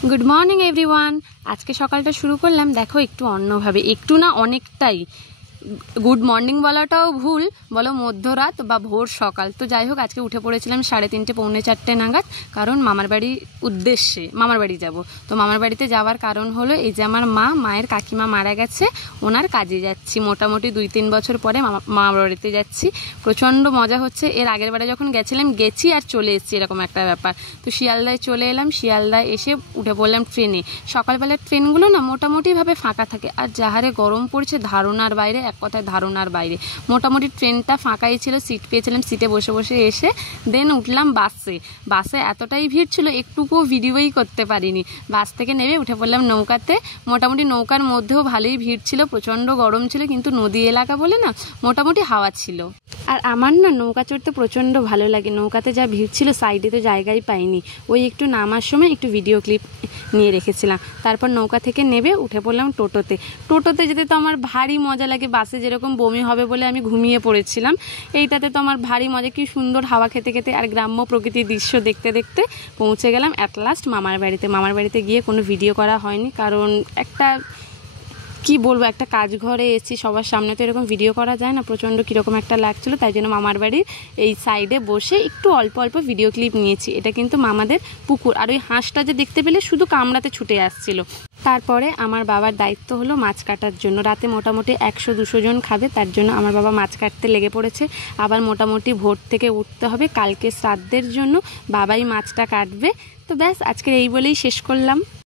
Good morning everyone. आज के सकालटा शुरू करलाम देखो एकटू अन्यभावे, एकटू ना अनेकटाई। गुड मर्निंग বলাটাও ভুল, বলো মধ্যরাত বা ভোর সকাল। তো যাই হোক, আজকে উঠে পড়েছিলাম 3:30 পৌনে 4টে নাগাদ, কারণ মামার বাড়ির উদ্দেশ্যে মামার বাড়ি যাব। তো মামার বাড়িতে যাওয়ার কারণ হলো এই যে আমার মায়ের কাকিমা মারা গেছে, ওনার কাজে যাচ্ছি। মোটামুটি 2-3 বছর পরে মামার বাড়িতে যাচ্ছি। প্রচণ্ড মজা হচ্ছে। এর আগের বারে যখন গেছি আর চলে এসেছি, এরকম একটা ব্যাপার। তো শিয়ালদায় চলে এলাম, শিয়ালদায় এসে উঠে পড়লাম ট্রেনে। সকালবেলার ট্রেনগুলো না মোটামুটিভাবে ফাঁকা থাকে, আর যাহারে গরম পড়ছে ধারণার বাইরে, এক কথায় ধারণার বাইরে। মোটামুটি ট্রেনটা ফাঁকাই ছিল, সিট পেয়েছিলাম, সিটে বসে বসে এসে দেন উঠলাম বাসে এতটাই ভিড় ছিল একটুকুও ভিডিওই করতে পারিনি। বাস থেকে নেমে উঠে পড়লাম নৌকাতে। মোটামুটি নৌকার মধ্যেও ভালোই ভিড় ছিল, প্রচণ্ড গরম ছিল, কিন্তু নদী এলাকা বলে না মোটামুটি হাওয়া ছিল। আর আমার না নৌকা চড়তে প্রচণ্ড ভালো লাগে। নৌকাতে যা ভিড় ছিল, সাইডে তো জায়গায় পাইনি, ওই একটু নামার সময় একটু ভিডিও ক্লিপ নিয়ে রেখেছিলাম। তারপর নৌকা থেকে নেমে উঠে পড়লাম টোটোতে যেতে তো আমার ভারী মজা লাগে। বাসে যেরকম বমি হবে বলে আমি ঘুমিয়ে পড়েছিলাম, এইটাতে তো আমার ভারী মজা। কি সুন্দর হাওয়া খেতে খেতে আর গ্রাম্য প্রকৃতির দৃশ্য দেখতে দেখতে পৌঁছে গেলাম অ্যাট লাস্ট মামার বাড়িতে গিয়ে কোনো ভিডিও করা হয়নি, কারণ কি বলবো, একটা কাজ ঘরে এসেছি, সবার সামনে তো এরকম ভিডিও করা যায় না। প্রচণ্ড কীরকম একটা লাগছিলো, তাই জন্য মামার বাড়ির এই সাইডে বসে একটু অল্প অল্প ভিডিও ক্লিপ নিয়েছি। এটা কিন্তু মামাদের পুকুর, আর ওই হাঁসটা যে দেখতে পেলে শুধু কামড়াতে ছুটে আসছিল। তারপরে আমার বাবার দায়িত্ব হলো মাছ কাটার জন্য। রাতে মোটামুটি 100-200 জন খাবে, তার জন্য আমার বাবা মাছ কাটতে লেগে পড়েছে। আবার মোটামুটি ভোর থেকে উঠতে হবে, কালকে শ্রাদ্ধের জন্য বাবাই মাছটা কাটবে। তো ব্যাস, আজকে এই বলেই শেষ করলাম।